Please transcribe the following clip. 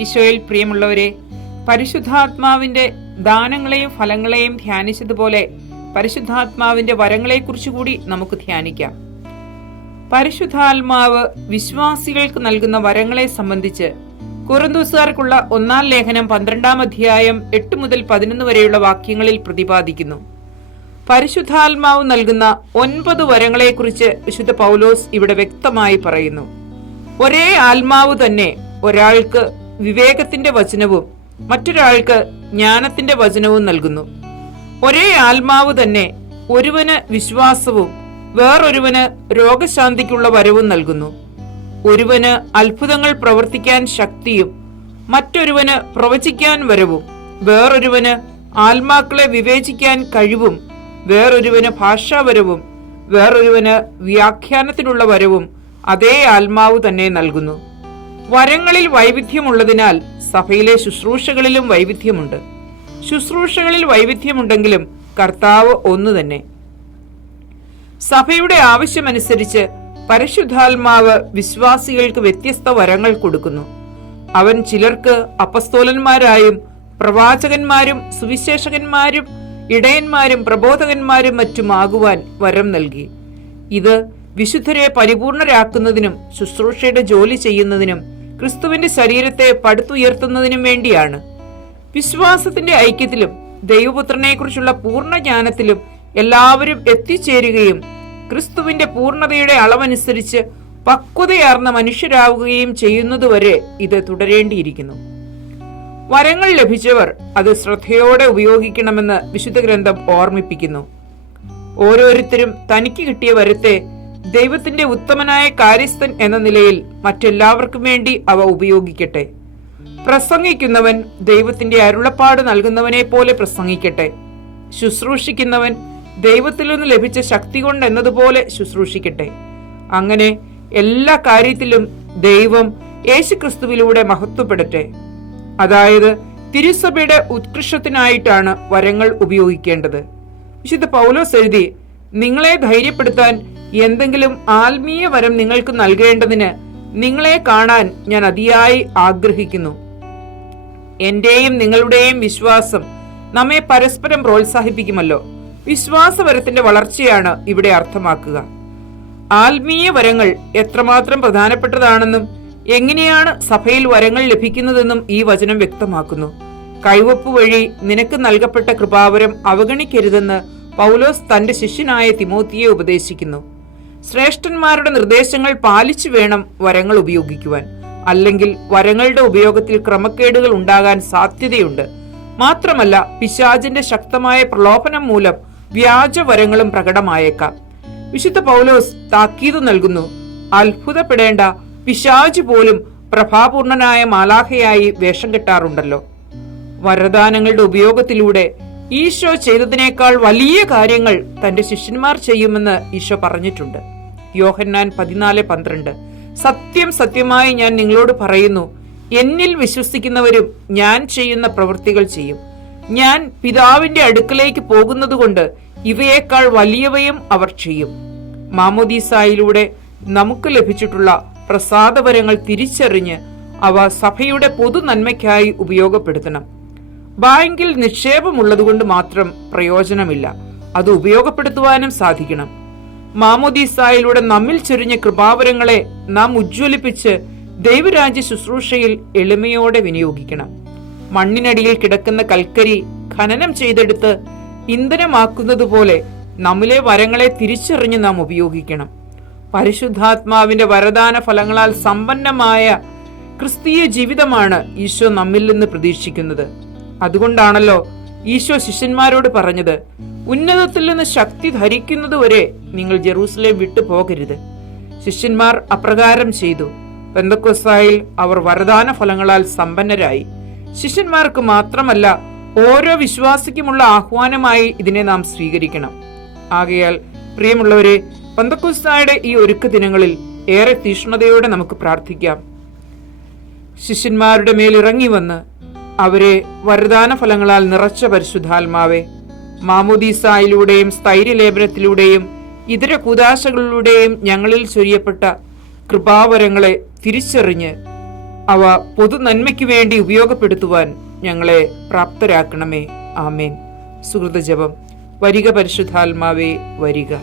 ഈശോയിൽ പ്രിയമുള്ളവരെ പരിശുദ്ധാത്മാവിന്റെ ദാനങ്ങളെയും ഫലങ്ങളെയും ധ്യാനിച്ചതുപോലെ പരിശുദ്ധാത്മാവിന്റെ വരങ്ങളെക്കുറിച്ച് കൂടി നമുക്ക് ധ്യാനിക്കാം. പരിശുദ്ധാത്മാവ് വിശ്വാസികൾക്ക് നൽകുന്ന വരങ്ങളെ സംബന്ധിച്ച് കുറന്തൂസുകാർക്കുള്ള ഒന്നാം ലേഖനം പന്ത്രണ്ടാം അധ്യായം എട്ട് മുതൽ പതിനൊന്ന് വരെയുള്ള വാക്യങ്ങളിൽ പ്രതിപാദിക്കുന്നു. പരിശുദ്ധാത്മാവ് നൽകുന്ന ഒൻപത് വരങ്ങളെക്കുറിച്ച് വിശുദ്ധ പൗലോസ് ഇവിടെ വ്യക്തമായി പറയുന്നു. ഒരേ ആത്മാവ് തന്നെ ഒരാൾക്ക് വിവേകത്തിന്റെ വചനവും മറ്റൊരാൾക്ക് ജ്ഞാനത്തിന്റെ വചനവും നൽകുന്നു. ഒരേ ആത്മാവ് തന്നെ ഒരുവന് വിശ്വാസവും വേറൊരുവന് രോഗശാന്തിക്കുള്ള വരവും നൽകുന്നു. ഒരുവന് അത്ഭുതങ്ങൾ പ്രവർത്തിക്കാൻ ശക്തിയും മറ്റൊരുവന് പ്രവചിക്കാൻ വരവും വേറൊരുവന് ആത്മാക്കളെ വിവേചിക്കാൻ കഴിവും വേറൊരുവന് ഭാഷാവരവും വേറൊരുവന് വ്യാഖ്യാനത്തിനുള്ള വരവും അതേ ആത്മാവ് തന്നെ നൽകുന്നു. വരങ്ങളിൽ വൈവിധ്യമുള്ളതിനാൽ സഭയിലെ ശുശ്രൂഷകളിലും വൈവിധ്യമുണ്ട്. ശുശ്രൂഷകളിൽ വൈവിധ്യമുണ്ടെങ്കിലും കർത്താവ് ഒന്നു തന്നെ. സഭയുടെ ആവശ്യമനുസരിച്ച് പരിശുദ്ധാത്മാവ് വിശ്വാസികൾക്ക് വ്യത്യസ്ത വരങ്ങൾ കൊടുക്കുന്നു. അവൻ ചിലർക്ക് അപ്പസ്തോലന്മാരായും പ്രവാചകന്മാരും സുവിശേഷകന്മാരും ഇടയന്മാരും പ്രബോധകന്മാരും മറ്റുമാകുവാൻ വരം നൽകി. ഇത് വിശുദ്ധരെ പരിപൂർണരാക്കുന്നതിനും ശുശ്രൂഷയുടെ ജോലി ചെയ്യുന്നതിനും ക്രിസ്തുവിന്റെ ശരീരത്തെ പടുത്തുയർത്തുന്നതിനും വേണ്ടിയാണ്. വിശ്വാസത്തിന്റെ ഐക്യത്തിലും ദൈവപുത്രനെക്കുറിച്ചുള്ള പൂർണ ജ്ഞാനത്തിലും എല്ലാവരും എത്തിച്ചേരുകയും ക്രിസ്തുവിന്റെ പൂർണതയുടെ അളവനുസരിച്ച് പക്വതയാർന്ന മനുഷ്യരാവുകയും ചെയ്യുന്നതുവരെ ഇത് തുടരേണ്ടിയിരിക്കുന്നു. വരങ്ങൾ ലഭിച്ചവർ അത് ശ്രദ്ധയോടെ ഉപയോഗിക്കണമെന്ന് വിശുദ്ധ ഗ്രന്ഥം ഓർമ്മിപ്പിക്കുന്നു. ഓരോരുത്തരും തനിക്ക് കിട്ടിയ വരത്തെ ദൈവത്തിന്റെ ഉത്തമനായ കാര്യസ്ഥൻ എന്ന നിലയിൽ മറ്റെല്ലാവർക്കും വേണ്ടി അവ ഉപയോഗിക്കട്ടെ. പ്രസംഗിക്കുന്നവൻ ദൈവത്തിന്റെ അരുളപ്പാട് നൽകുന്നവനെ പോലെ പ്രസംഗിക്കട്ടെ. ശുശ്രൂഷിക്കുന്നവൻ ദൈവത്തിൽ നിന്ന് ലഭിച്ച ശക്തി കൊണ്ട് എന്നതുപോലെ ശുശ്രൂഷിക്കട്ടെ. അങ്ങനെ എല്ലാ കാര്യത്തിലും ദൈവം യേശുക്രിസ്തുവിലൂടെ മഹത്വപ്പെടട്ടെ. അതായത് തിരുസഭയുടെ ഉത്കൃഷ്ടത്തിനായിട്ടാണ് വരങ്ങൾ ഉപയോഗിക്കേണ്ടത്. വിശുദ്ധ പൗലോസ് എഴുതി നിങ്ങളെ ധൈര്യപ്പെടുത്താൻ എന്തെങ്കിലും ആത്മീയ വരം നിങ്ങൾക്ക് നൽകേണ്ടതിന് നിങ്ങളെ കാണാൻ ഞാൻ അതിയായി ആഗ്രഹിക്കുന്നു. എന്റെയും നിങ്ങളുടെയും വിശ്വാസം നമ്മെ പരസ്പരം പ്രോത്സാഹിപ്പിക്കുമല്ലോ. വിശ്വാസവരത്തിന്റെ വളർച്ചയാണ് ഇവിടെ അർത്ഥമാക്കുക. ആത്മീയ വരങ്ങൾ എത്രമാത്രം പ്രധാനപ്പെട്ടതാണെന്നും എങ്ങനെയാണ് സഭയിൽ വരങ്ങൾ ലഭിക്കുന്നതെന്നും ഈ വചനം വ്യക്തമാക്കുന്നു. കൈവപ്പ് വഴി നിനക്ക് നൽകപ്പെട്ട കൃപാവരം അവഗണിക്കരുതെന്ന് പൗലോസ് തന്റെ ശിഷ്യനായ തിമോത്തിയെ ഉപദേശിക്കുന്നു. ശ്രേഷ്ഠന്മാരുടെ നിർദ്ദേശങ്ങൾ പാലിച്ചു വേണം വരങ്ങൾ ഉപയോഗിക്കുവാൻ. അല്ലെങ്കിൽ വരങ്ങളുടെ ഉപയോഗത്തിൽ ക്രമക്കേടുകൾ ഉണ്ടാകാൻ സാധ്യതയുണ്ട്. മാത്രമല്ല പിശാജിന്റെ ശക്തമായ പ്രലോഭനം മൂലം വ്യാജ വരങ്ങളും പ്രകടമായേക്കാം. വിശുദ്ധ പൗലോസ് താക്കീത് നൽകുന്നു അത്ഭുതപ്പെടേണ്ട പിശാജ് പോലും പ്രഭാപൂർണനായ മാലാഖയായി വേഷം കെട്ടാറുണ്ടല്ലോ. വരദാനങ്ങളുടെ ഉപയോഗത്തിലൂടെ ഈശോ ചെയ്തതിനേക്കാൾ വലിയ കാര്യങ്ങൾ തന്റെ ശിഷ്യന്മാർ ചെയ്യുമെന്ന് ഈശോ പറഞ്ഞിട്ടുണ്ട്. യോഹന്നാൻ പതിനാല് പന്ത്രണ്ട്. സത്യം സത്യമായി ഞാൻ നിങ്ങളോട് പറയുന്നു. എന്നിൽ വിശ്വസിക്കുന്നവരും ഞാൻ ചെയ്യുന്ന പ്രവൃത്തികൾ ചെയ്യും. ഞാൻ പിതാവിന്റെ അടുക്കലേക്ക് പോകുന്നതുകൊണ്ട് ഇവയേക്കാൾ വലിയവയും അവർ ചെയ്യും. മാമോദീസായിലൂടെ നമുക്ക് ലഭിച്ചിട്ടുള്ള പ്രസാദവരങ്ങൾ തിരിച്ചറിഞ്ഞ് അവ സഭയുടെ പൊതു നന്മയ്ക്കായി ഉപയോഗപ്പെടുത്തണം. ബാങ്കിൽ നിക്ഷേപമുള്ളതുകൊണ്ട് മാത്രം പ്രയോജനമില്ല. അത് ഉപയോഗപ്പെടുത്തുവാനും സാധിക്കണം. മാമോദീസായിലൂടെ നമ്മിൽ ചൊരിഞ്ഞ കൃപാവരങ്ങളെ നാം ഉജ്ജ്വലിപ്പിച്ച് ദൈവരാജ്യ ശുശ്രൂഷയിൽ എളിമയോടെ വിനിയോഗിക്കണം. മണ്ണിനടിയിൽ കിടക്കുന്ന കൽക്കരി ഖനനം ചെയ്തെടുത്ത് ഇന്ധനമാക്കുന്നതുപോലെ നമ്മിലെ വരങ്ങളെ തിരിച്ചറിഞ്ഞ് നാം ഉപയോഗിക്കണം. പരിശുദ്ധാത്മാവിന്റെ വരദാന ഫലങ്ങളാൽ സമ്പന്നമായ ക്രിസ്തീയ ജീവിതമാണ് ഈശോ നമ്മിൽ നിന്ന് പ്രതീക്ഷിക്കുന്നത്. അതുകൊണ്ടാണല്ലോ ഈശോ ശിഷ്യന്മാരോട് പറഞ്ഞത് ഉന്നതത്തിൽ നിന്ന് ശക്തി ധരിക്കുന്നതുവരെ നിങ്ങൾ ജെറൂസലേം വിട്ടു പോകരുത്. ശിഷ്യന്മാർ അപ്രകാരം ചെയ്തു. പെന്തക്കൊസായിൽ അവർ വരദാന ഫലങ്ങളാൽ സമ്പന്നരായി. ശിഷ്യന്മാർക്ക് മാത്രമല്ല ഓരോ വിശ്വാസിക്കുമുള്ള ആഹ്വാനമായി ഇതിനെ നാം സ്വീകരിക്കണം. ആകയാൽ പ്രിയമുള്ളവരെ പന്തക്കുസ്തായുടെ ഈ ഒരുക്ക ദിനങ്ങളിൽ ഏറെ തീഷ്ണതയോടെ നമുക്ക് പ്രാർത്ഥിക്കാം. ശിഷ്യന്മാരുടെ മേൽ ഇറങ്ങി വന്ന് അവരെ വരദാന ഫലങ്ങളാൽ നിറച്ച പരിശുദ്ധാത്മാവെ മാമോദീസായിലൂടെയും സ്ഥൈര്യലേപനത്തിലൂടെയും ഇതര കൂതാശകളിലൂടെയും ഞങ്ങളിൽ ചൊരിയപ്പെട്ട കൃപാവരങ്ങളെ തിരിച്ചറിഞ്ഞ് അവ പൊതു നന്മയ്ക്ക് വേണ്ടി ഉപയോഗപ്പെടുത്തുവാൻ ഞങ്ങളെ പ്രാപ്തരാക്കണമേ. ആമേൻ. സുഹൃതജപം. വരിക പരിശുദ്ധാത്മാവേ വരിക.